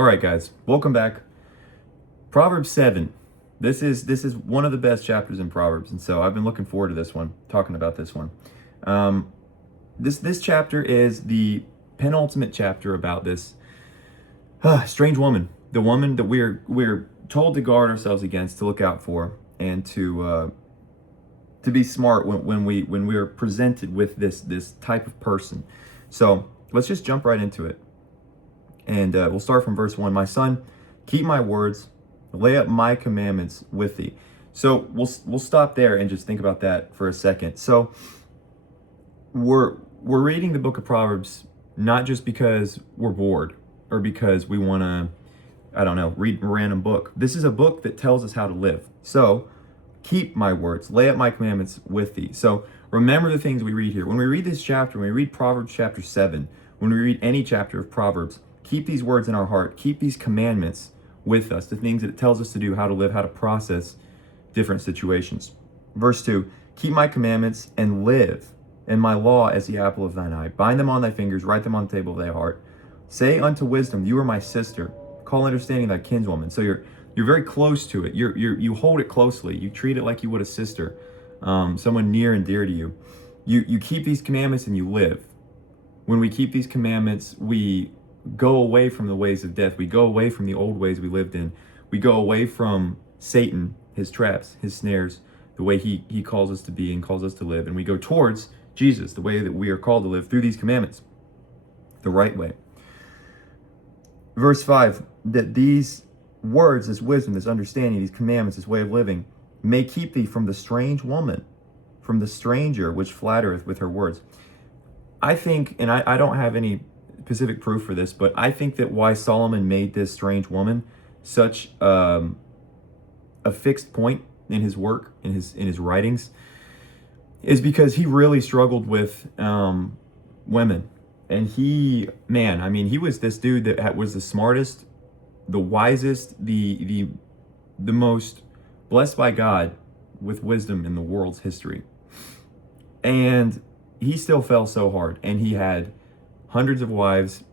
All right, guys, welcome back. Proverbs 7. This is one of the best chapters in Proverbs, and so I've been looking forward to this one, talking about this one. This chapter is the penultimate chapter about this strange woman, the woman that we're told to guard ourselves against, to look out for, and to be smart when we are presented with this type of person. So let's just jump right into it. And we'll start from verse 1. My son, keep my words, lay up my commandments with thee. So we'll stop there and just think about that for a second. So we're reading the book of Proverbs not just because we're bored or because we want to, I don't know, read a random book. This is a book that tells us how to live. So keep my words, lay up my commandments with thee. So remember the things we read here. When we read this chapter, when we read Proverbs chapter 7, when we read any chapter of Proverbs, keep these words in our heart. Keep these commandments with us, the things that it tells us to do, how to live, how to process different situations. Verse 2, keep my commandments and live, and my law as the apple of thine eye. Bind them on thy fingers, write them on the table of thy heart. Say unto wisdom, you are my sister. Call understanding thy kinswoman. So you're very close to it. You hold it closely. You treat it like you would a sister, someone near and dear to you. You keep these commandments and you live. When we keep these commandments, we go away from the ways of death. We go away from the old ways we lived in. We go away from Satan, his traps, his snares, the way he calls us to be and calls us to live. And we go towards Jesus, the way that we are called to live through these commandments, the right way. Verse 5, that these words, this wisdom, this understanding, these commandments, this way of living, may keep thee from the strange woman, from the stranger which flattereth with her words. I think, and I don't have any specific proof for this, but I think that why Solomon made this strange woman such a fixed point in his work, in his writings, is because he really struggled with women. And he was this dude that was the smartest, the wisest, the most blessed by God with wisdom in the world's history. And he still fell so hard, and he had hundreds of wives.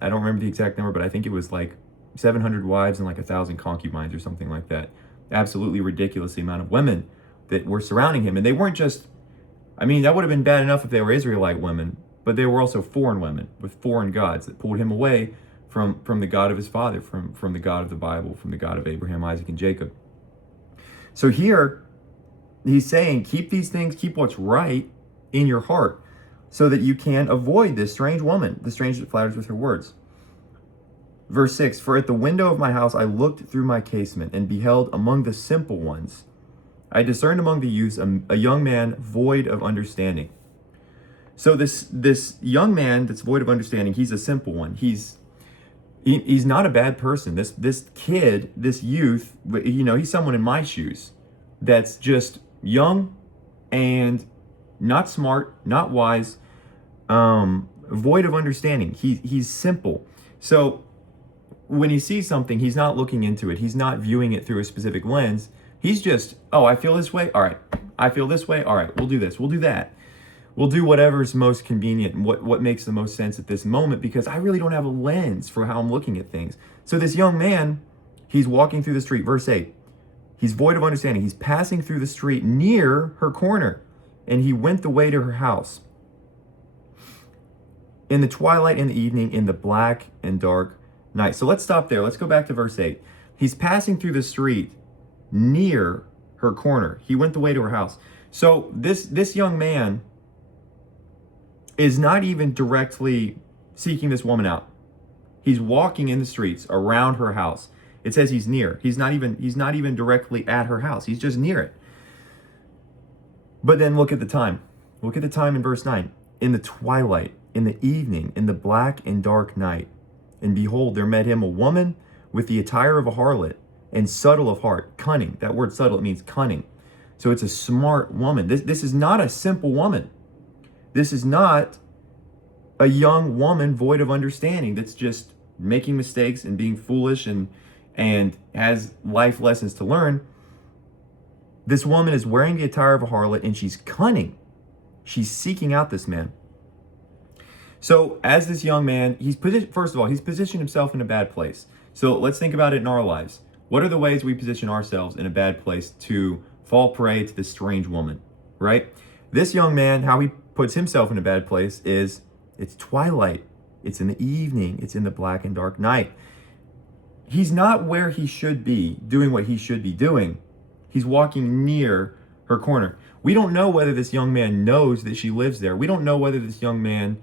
I don't remember the exact number, but I think it was like 700 wives and like 1,000 concubines or something like that. Absolutely ridiculous the amount of women that were surrounding him. And they weren't just, that would have been bad enough if they were Israelite women, but they were also foreign women with foreign gods that pulled him away from the God of his father, from the God of the Bible, from the God of Abraham, Isaac, and Jacob. So here, he's saying, keep these things, keep what's right in your heart, so that you can avoid this strange woman, the strange that flatters with her words. Verse 6, for at the window of my house I looked through my casement, and beheld among the simple ones. I discerned among the youths a young man void of understanding. So this young man that's void of understanding, he's a simple one. He's not a bad person. This kid, this youth, he's someone in my shoes that's just young and not smart, not wise, void of understanding. He's simple. So when he sees something, he's not looking into it. He's not viewing it through a specific lens. He's just, I feel this way. All right. I feel this way. All right. We'll do this. We'll do that. We'll do whatever's most convenient and what makes the most sense at this moment, because I really don't have a lens for how I'm looking at things. So this young man, he's walking through the street. Verse 8, he's void of understanding. He's passing through the street near her corner, and he went the way to her house. In the twilight, in the evening, in the black and dark night. So let's stop there. Let's go back to verse 8. He's passing through the street near her corner. He went the way to her house. So this young man is not even directly seeking this woman out. He's walking in the streets around her house. It says he's near. He's not even directly at her house. He's just near it. But then look at the time. Look at the time in verse 9. In the twilight, in the evening, in the black and dark night. And behold, there met him a woman with the attire of a harlot and subtle of heart. Cunning. That word subtle, it means cunning. So it's a smart woman. This is not a simple woman. This is not a young woman void of understanding that's just making mistakes and being foolish and has life lessons to learn. This woman is wearing the attire of a harlot, and she's cunning. She's seeking out this man. So as this young man, first of all, he's positioned himself in a bad place. So let's think about it in our lives. What are the ways we position ourselves in a bad place to fall prey to this strange woman, right? This young man, how he puts himself in a bad place is it's twilight, it's in the evening, it's in the black and dark night. He's not where he should be doing what he should be doing. He's walking near her corner. We don't know whether this young man knows that she lives there. We don't know whether this young man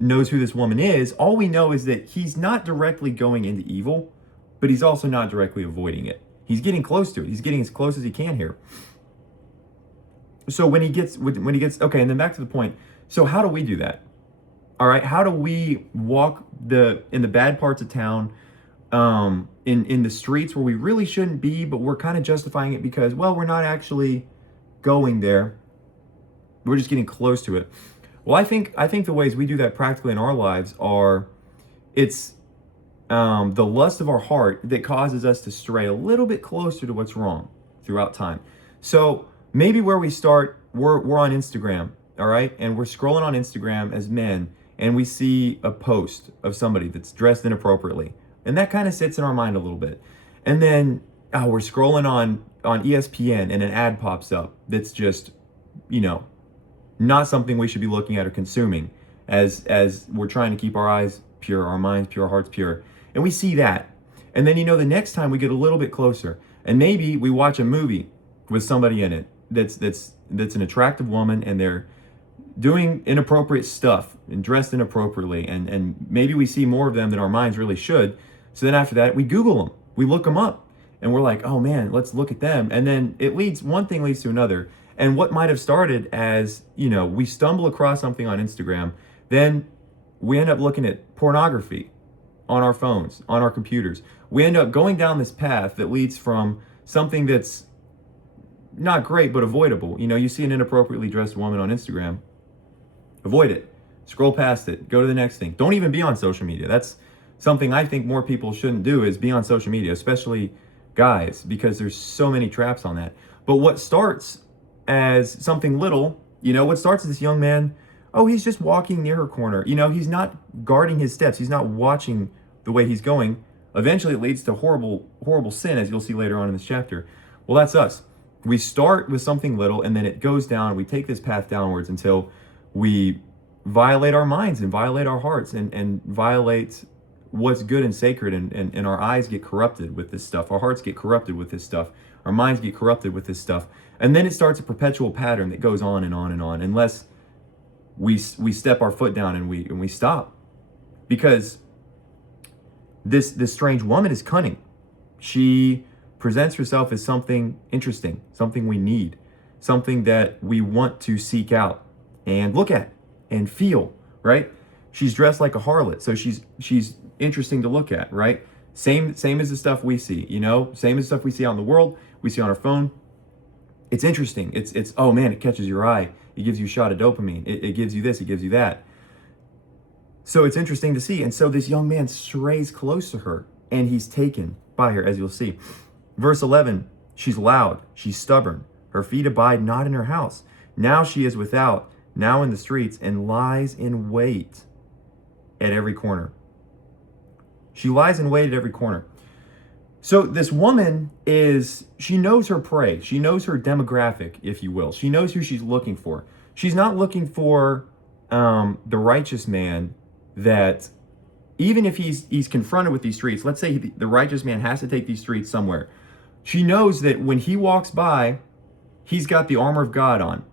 knows who this woman is. All we know is that he's not directly going into evil, but he's also not directly avoiding it. He's getting close to it. He's getting as close as he can here. So when he gets, okay, and then back to the point. So how do we do that? All right, how do we walk in the bad parts of town, in the streets where we really shouldn't be, but we're kind of justifying it because, well, we're not actually going there. We're just getting close to it. Well, I think the ways we do that practically in our lives are, it's the lust of our heart that causes us to stray a little bit closer to what's wrong throughout time. So maybe where we start, we're on Instagram, all right, and we're scrolling on Instagram as men, and we see a post of somebody that's dressed inappropriately, and that kind of sits in our mind a little bit. And then we're scrolling on ESPN, and an ad pops up that's just, not something we should be looking at or consuming, as we're trying to keep our eyes pure, our minds pure, our hearts pure. And we see that. And then, the next time we get a little bit closer, and maybe we watch a movie with somebody in it that's an attractive woman, and they're doing inappropriate stuff and dressed inappropriately, and maybe we see more of them than our minds really should. So then after that, we Google them, we look them up, and we're like, oh man, let's look at them. And then one thing leads to another. And what might have started as, we stumble across something on Instagram, then we end up looking at pornography on our phones, on our computers. We end up going down this path that leads from something that's not great, but avoidable. You see an inappropriately dressed woman on Instagram, avoid it, scroll past it, go to the next thing. Don't even be on social media. That's something I think more people shouldn't do, is be on social media, especially guys, because there's so many traps on that. But what starts as something little, what starts as this young man, he's just walking near her corner. He's not guarding his steps. He's not watching the way he's going. Eventually it leads to horrible, horrible sin, as you'll see later on in this chapter. Well, that's us. We start with something little, and then it goes down. We take this path downwards until we violate our minds and violate our hearts and violate what's good and sacred, and our eyes get corrupted with this stuff. Our hearts get corrupted with this stuff. Our minds get corrupted with this stuff. And then it starts a perpetual pattern that goes on and on and on, unless we step our foot down and we stop. Because this strange woman is cunning. She presents herself as something interesting, something we need, something that we want to seek out and look at and feel, right? She's dressed like a harlot, so she's interesting to look at, right? Same as the stuff we see, same as the stuff we see out in the world, we see on our phone. It's interesting. It's oh man, it catches your eye. It gives you a shot of dopamine. It gives you this, it gives you that. So it's interesting to see. And so this young man strays close to her, and he's taken by her, as you'll see. Verse 11, she's loud, she's stubborn. Her feet abide not in her house. Now she is without, now in the streets, and lies in wait at every corner. She lies in wait at every corner. So this woman she knows her prey. She knows her demographic, if you will. She knows who she's looking for. She's not looking for the righteous man that, even if he's confronted with these streets, let's say the righteous man has to take these streets somewhere. She knows that when he walks by, he's got the armor of God on,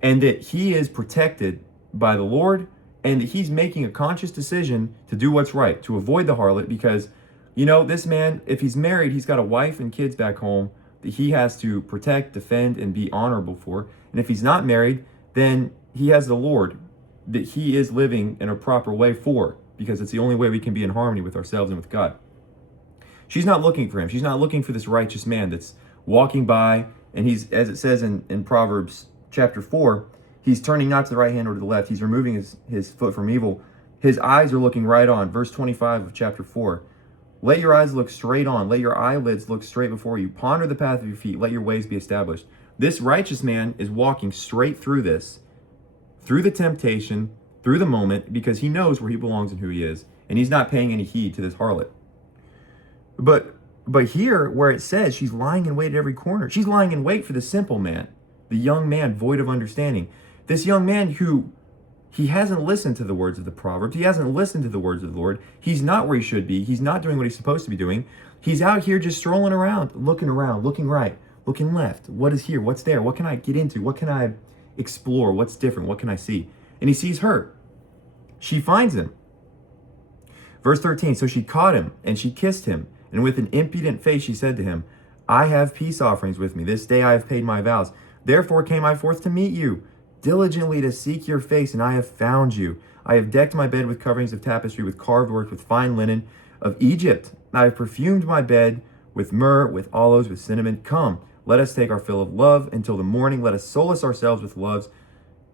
and that he is protected by the Lord, and that he's making a conscious decision to do what's right, to avoid the harlot, because this man, if he's married, he's got a wife and kids back home that he has to protect, defend, and be honorable for. And if he's not married, then he has the Lord that he is living in a proper way for, because it's the only way we can be in harmony with ourselves and with God. She's not looking for him. She's not looking for this righteous man that's walking by, and he's, as it says in Proverbs chapter 4, he's turning not to the right hand or to the left. He's removing his foot from evil. His eyes are looking right on. Verse 25 of chapter 4. Let your eyes look straight on. Let your eyelids look straight before you. Ponder the path of your feet. Let your ways be established. This righteous man is walking straight through this, through the temptation, through the moment because he knows where he belongs and who he is. And he's not paying any heed to this harlot. But here, where it says she's lying in wait at every corner, she's lying in wait for the simple man, the young man void of understanding. This young man who he hasn't listened to the words of the Proverbs. He hasn't listened to the words of the Lord. He's not where he should be. He's not doing what he's supposed to be doing. He's out here just strolling around, looking right, looking left. What is here? What's there? What can I get into? What can I explore? What's different? What can I see? And he sees her. She finds him. Verse 13, so she caught him and she kissed him. And with an impudent face she said to him, I have peace offerings with me. This day I have paid my vows. Therefore came I forth to meet you, diligently to seek your face, and I have found you. I have decked my bed with coverings of tapestry, with carved work, with fine linen of Egypt. I have perfumed my bed with myrrh, with aloes, with cinnamon. Come, let us take our fill of love until the morning. Let us solace ourselves with loves.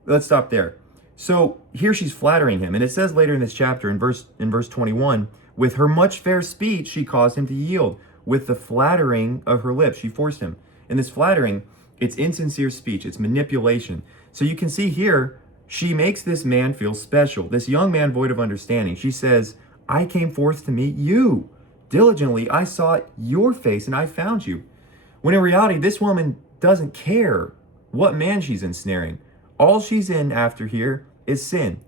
Let's stop there. So here she's flattering him. And it says later in this chapter, in verse 21, with her much fair speech, she caused him to yield. With the flattering of her lips, she forced him. And this flattering, it's insincere speech. It's manipulation. So you can see here, she makes this man feel special. This young man void of understanding. She says, I came forth to meet you. Diligently, I sought your face and I found you. When in reality, this woman doesn't care what man she's ensnaring. All she's in after here is sin.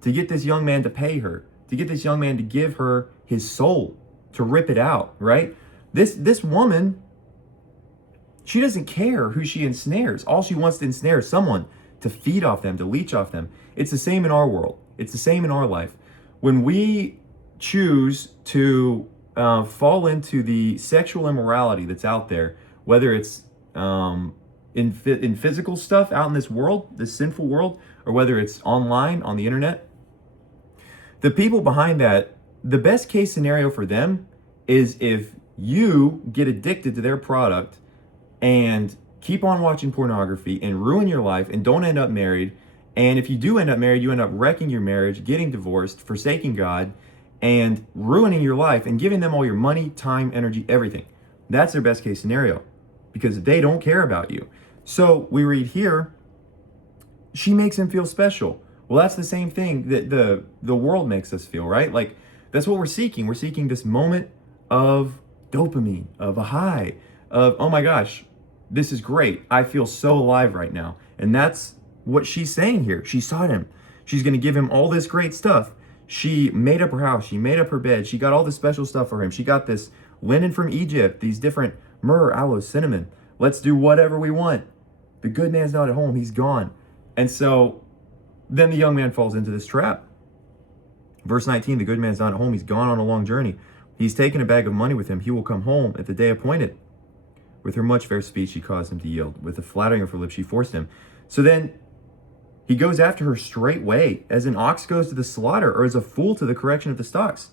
To get this young man to pay her. To get this young man to give her his soul. To rip it out, right? This woman, she doesn't care who she ensnares. All she wants to ensnare is someone to feed off them, to leech off them. It's the same in our world. It's the same in our life. When we choose to fall into the sexual immorality that's out there, whether it's in physical stuff out in this world, this sinful world, or whether it's online on the internet, the people behind that, the best case scenario for them is if you get addicted to their product and keep on watching pornography and ruin your life and don't end up married. And if you do end up married, you end up wrecking your marriage, getting divorced, forsaking God, and ruining your life and giving them all your money, time, energy, everything. That's their best case scenario because they don't care about you. So we read here, she makes him feel special. Well, that's the same thing that the world makes us feel, right? Like that's what we're seeking. We're seeking this moment of dopamine, of a high, of, oh my gosh, this is great. I feel so alive right now. And that's what she's saying here. She sought him. She's going to give him all this great stuff. She made up her house. She made up her bed. She got all this special stuff for him. She got this linen from Egypt, these different myrrh, aloes, cinnamon. Let's do whatever we want. The good man's not at home. He's gone. And so then the young man falls into this trap. Verse 19, the good man's not at home. He's gone on a long journey. He's taken a bag of money with him. He will come home at the day appointed. With her much fair speech, she caused him to yield. With the flattering of her lips, she forced him. So then he goes after her straightway, as an ox goes to the slaughter, or as a fool to the correction of the stocks.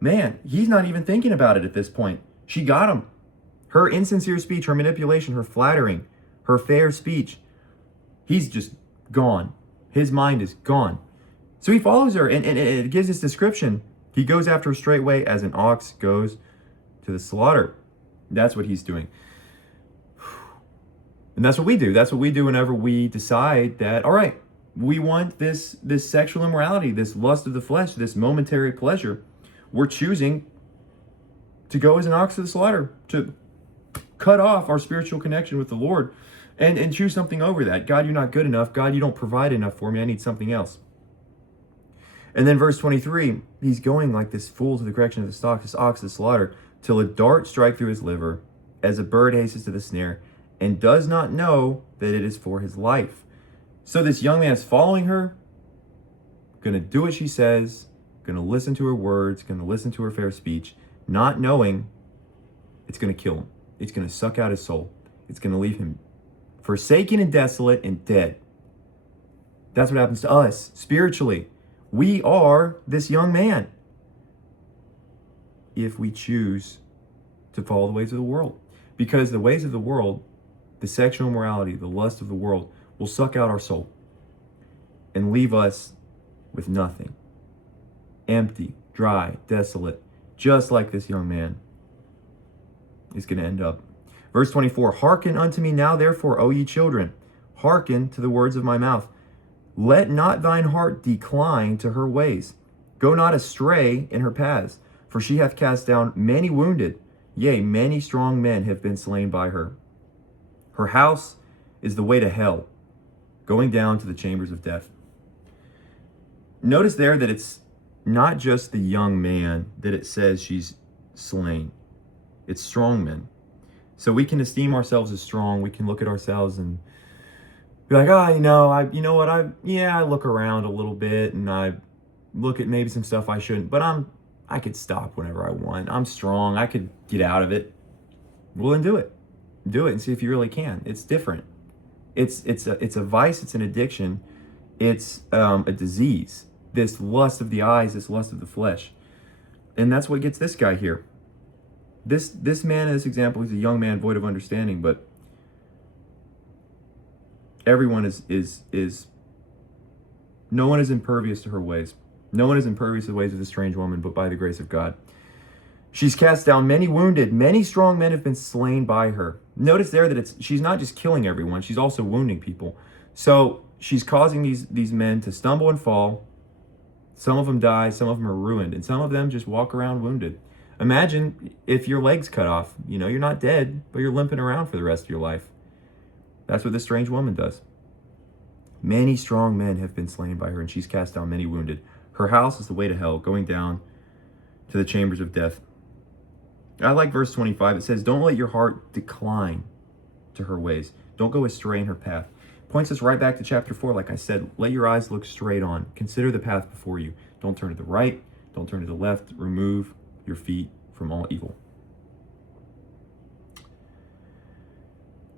Man, he's not even thinking about it at this point. She got him. Her insincere speech, her manipulation, her flattering, her fair speech. He's just gone. His mind is gone. So he follows her, and it gives this description. He goes after her straightway, as an ox goes to the slaughter. That's what he's doing. And that's what we do. That's what we do whenever we decide that, all right, we want this sexual immorality, this lust of the flesh, this momentary pleasure. We're choosing to go as an ox to the slaughter, to cut off our spiritual connection with the Lord and choose something over that. God, you're not good enough. God, you don't provide enough for me. I need something else. And then verse 23, he's going like this fool to the correction of the stock, this ox to the slaughter, till a dart strike through his liver, as a bird hastens to the snare, and does not know that it is for his life. So this young man is following her, gonna do what she says, gonna listen to her words, gonna listen to her fair speech, not knowing it's gonna kill him. It's gonna suck out his soul. It's gonna leave him forsaken and desolate and dead. That's what happens to us spiritually. We are this young man if we choose to follow the ways of the world. Because the ways of the world, the sexual immorality, the lust of the world, will suck out our soul and leave us with nothing. Empty, dry, desolate, just like this young man is going to end up. Verse 24, hearken unto me now, therefore, O ye children. Hearken to the words of my mouth. Let not thine heart decline to her ways. Go not astray in her paths, for she hath cast down many wounded. Yea, many strong men have been slain by her. Her house is the way to hell, going down to the chambers of death. Notice there that it's not just the young man that it says she's slain. It's strong men. So we can esteem ourselves as strong. We can look at ourselves and be like, I look around a little bit and I look at maybe some stuff I shouldn't, but I could stop whenever I want. I'm strong. I could get out of it. Well, then do it. Do it and see if you really can. It's different. It's a vice. It's an addiction. It's a disease. This lust of the eyes, this lust of the flesh. And that's what gets this guy here. This man in this example is a young man void of understanding, but everyone is no one is impervious to her ways. No one is impervious to the ways of this strange woman, but by the grace of God. She's cast down many wounded, many strong men have been slain by her. Notice there that she's not just killing everyone, she's also wounding people. So she's causing these men to stumble and fall. Some of them die, some of them are ruined, and some of them just walk around wounded. Imagine if your leg's cut off. You're not dead, but you're limping around for the rest of your life. That's what this strange woman does. Many strong men have been slain by her, and she's cast down many wounded. Her house is the way to hell, going down to the chambers of death. I like verse 25. It says, don't let your heart decline to her ways. Don't go astray in her path. Points us right back to chapter 4. Like I said, let your eyes look straight on. Consider the path before you. Don't turn to the right. Don't turn to the left. Remove your feet from all evil.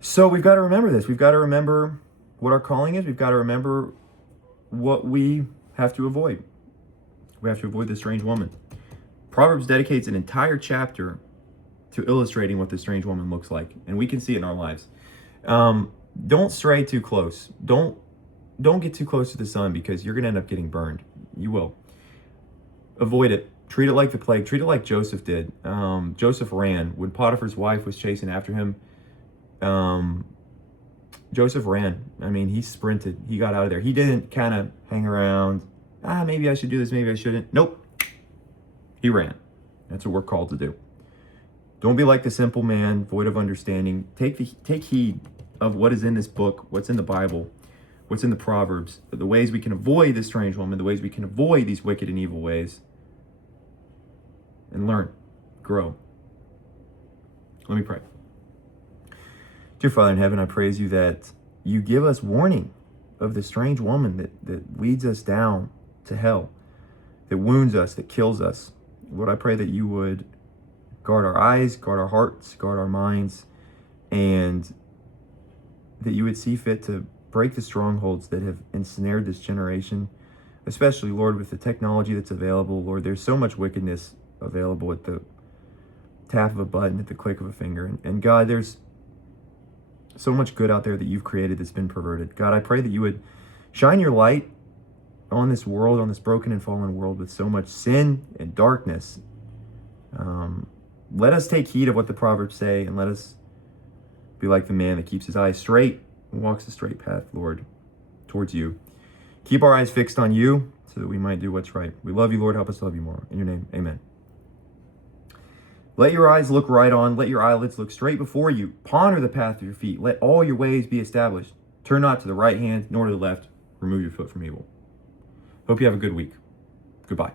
So we've got to remember this. We've got to remember what our calling is. We've got to remember what we have to avoid. We have to avoid the strange woman. Proverbs dedicates an entire chapter to illustrating what the strange woman looks like, and we can see it in our lives. Don't stray too close. Don't get too close to the sun, because you're going to end up getting burned. You will. Avoid it. Treat it like the plague. Treat it like Joseph did. Joseph ran. When Potiphar's wife was chasing after him, Joseph ran. He sprinted. He got out of there. He didn't kind of hang around. Maybe I should do this. Maybe I shouldn't. Nope. He ran. That's what we're called to do. Don't be like the simple man, void of understanding. Take heed of what is in this book, what's in the Bible, what's in the Proverbs, the ways we can avoid this strange woman, the ways we can avoid these wicked and evil ways, and learn, grow. Let me pray. Dear Father in heaven, I praise you that you give us warning of the strange woman that leads us down to hell, that wounds us, that kills us. Lord, I pray that you would guard our eyes, guard our hearts, guard our minds, and that you would see fit to break the strongholds that have ensnared this generation, especially, Lord, with the technology that's available. Lord, there's so much wickedness available at the tap of a button, at the click of a finger. And God, there's so much good out there that you've created that's been perverted. God, I pray that you would shine your light on this world, on this broken and fallen world with so much sin and darkness. Let us take heed of what the Proverbs say, and let us be like the man that keeps his eyes straight and walks the straight path, Lord, towards you. Keep our eyes fixed on you so that we might do what's right. We love you, Lord. Help us love you more. In your name, amen. Let your eyes look right on. Let your eyelids look straight before you. Ponder the path of your feet. Let all your ways be established. Turn not to the right hand, nor to the left. Remove your foot from evil. Hope you have a good week. Goodbye.